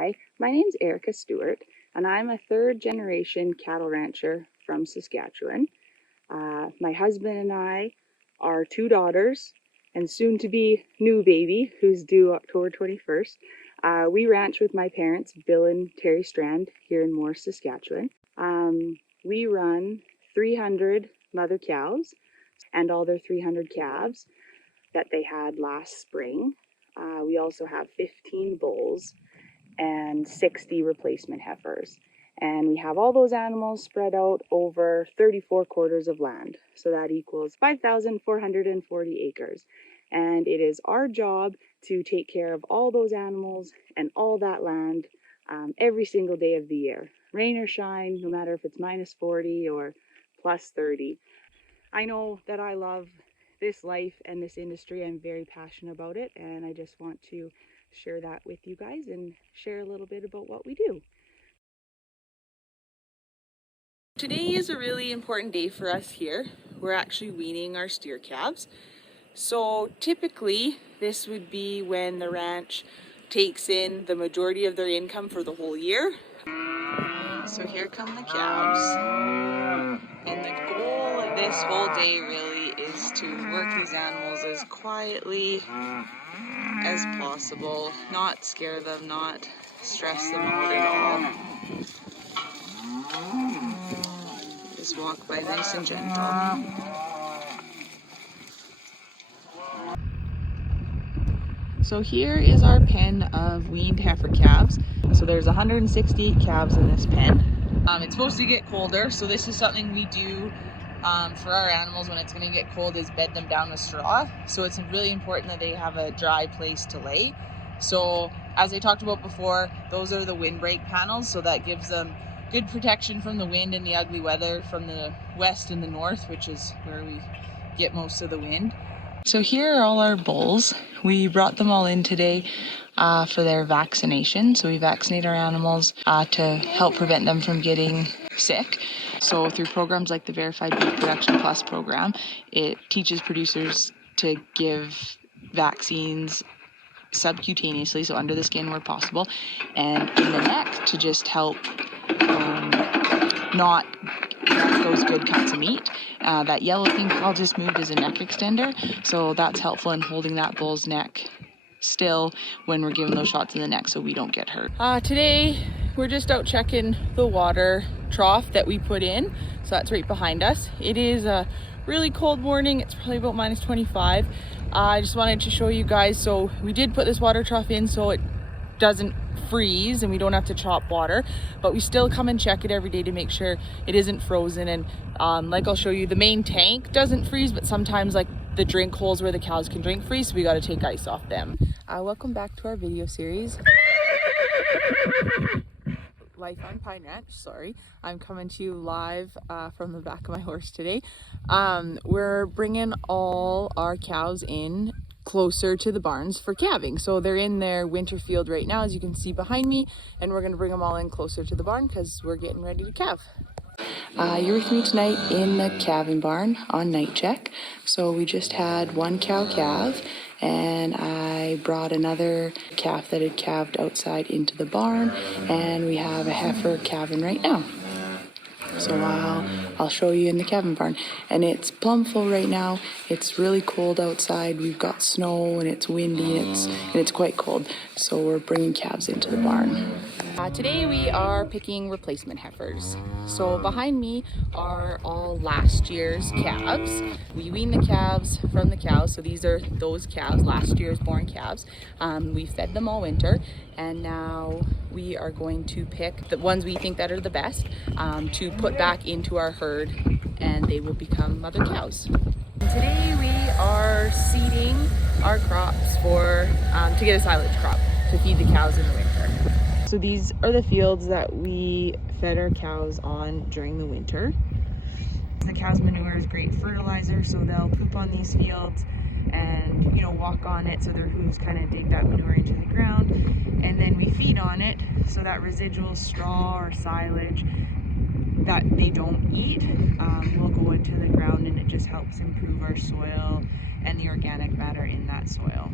Hi, my name's Erica Stewart, and I'm a third-generation cattle rancher from Saskatchewan. My husband and I are two daughters and soon-to-be new baby, who's due October 21st. We ranch with my parents, Bill and Terry Strand, here in Morris, Saskatchewan. We run 300 mother cows and all their 300 calves that they had last spring. We also have 15 bulls and 60 replacement heifers. And we have all those animals spread out over 34 quarters of land. So that equals 5,440 acres. And it is our job to take care of all those animals and all that land every single day of the year. Rain or shine, no matter if it's minus 40 or plus 30. I know that I love this life and this industry. I'm very passionate about it, and I just want to share that with you guys and share a little bit about what we do. Today is a really important day for us here. We're actually weaning our steer calves. So typically this would be when the ranch takes in the majority of their income for the whole year. So here come the calves. And the goal of this whole day really is to work these animals as quietly as possible, not scare them, not stress them out at all. Just walk by nice and gentle. So here is our pen of weaned heifer calves. So there's 168 calves in this pen. It's supposed to get colder, so this is something we do for our animals when it's going to get cold, is bed them down with straw. So it's really important that they have a dry place to lay. So as I talked about before, those are the windbreak panels, so that gives them good protection from the wind and the ugly weather from the west and the north, which is where we get most of the wind. So here are all our bulls. We brought them all in today for their vaccination. So we vaccinate our animals to help prevent them from getting sick. So through programs like the Verified Beef Production Plus program, it teaches producers to give vaccines subcutaneously, so under the skin where possible, and in the neck to just help not get those good cuts of meat. That yellow thing I'll just moved is a neck extender, so that's helpful in holding that bull's neck still when we're giving those shots in the neck so we don't get hurt. Today we're just out checking the water trough that we put in, so that's right behind us. It is a really cold morning. It's probably about minus 25. I just wanted to show you guys, so we did put this water trough in so it doesn't freeze and we don't have to chop water, but we still come and check it every day to make sure it isn't frozen. And like I'll show you, the main tank doesn't freeze, but sometimes like the drink holes where the cows can drink freeze, so we got to take ice off them. Welcome back to our video series, Life on Pine Ranch. Sorry, I'm coming to you live from the back of my horse today. We're bringing all our cows in closer to the barns for calving. So they're in their winter field right now, as you can see behind me, and we're going to bring them all in closer to the barn because we're getting ready to calve. You're with me tonight in the calving barn on night check. So we just had one cow calve, and I brought another calf that had calved outside into the barn, and we have a heifer calving right now. So I'll show you in the calving barn, and it's plumb full right now. It's really cold outside. We've got snow and it's windy and it's quite cold. So we're bringing calves into the barn. Today we are picking replacement heifers. So behind me are all last year's calves. We wean the calves from the cows. So these are those calves, last year's born calves. We fed them all winter, and now we are going to pick the ones we think that are the best to put back into our herd, and they will become mother cows. Today we are seeding our crops for to get a silage crop to feed the cows in the winter. So these are the fields that we fed our cows on during the winter. The cow's manure is great fertilizer, so they'll poop on these fields and, you know, walk on it, so their hooves kind of dig that manure into the ground, and then we feed on it, so that residual straw or silage that they don't eat will go into the ground, and it just helps improve our soil and the organic matter in that soil.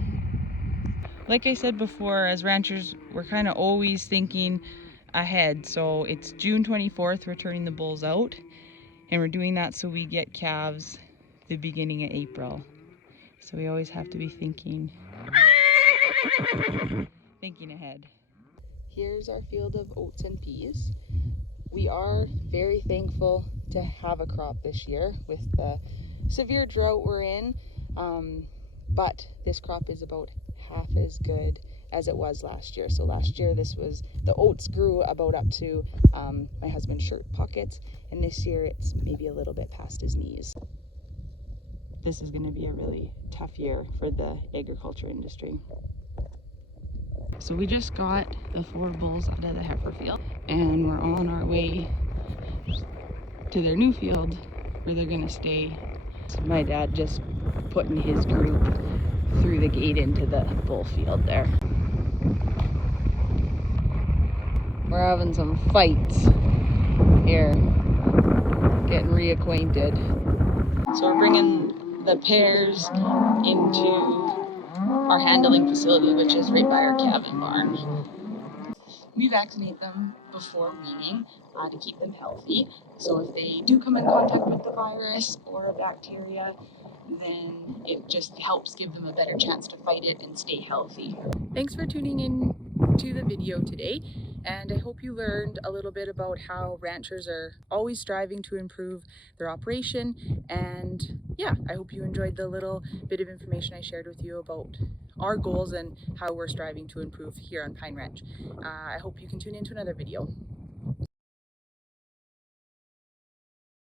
Like I said before, as ranchers, we're kind of always thinking ahead. So it's June 24th, we're turning the bulls out, and we're doing that so we get calves the beginning of April. So we always have to be thinking ahead. Here's our field of oats and peas. We are very thankful to have a crop this year with the severe drought we're in, but this crop is about half as good as it was last year. So last year the oats grew about up to my husband's shirt pockets, and this year it's maybe a little bit past his knees. This is going to be a really tough year for the agriculture industry. So we just got the 4 bulls out of the heifer field, and we're on our way to their new field where they're gonna stay. My dad just putting his group through the gate into the bull field there. We're having some fights here, getting reacquainted. So we're bringing the pairs into our handling facility, which is right by our cabin barn. We vaccinate them before weaning to keep them healthy. So if they do come in contact with the virus or a bacteria, then it just helps give them a better chance to fight it and stay healthy. Thanks for tuning in to the video today, and I hope you learned a little bit about how ranchers are always striving to improve their operation. And yeah, I hope you enjoyed the little bit of information I shared with you about our goals and how we're striving to improve here on Pine Ranch. I hope you can tune into another video.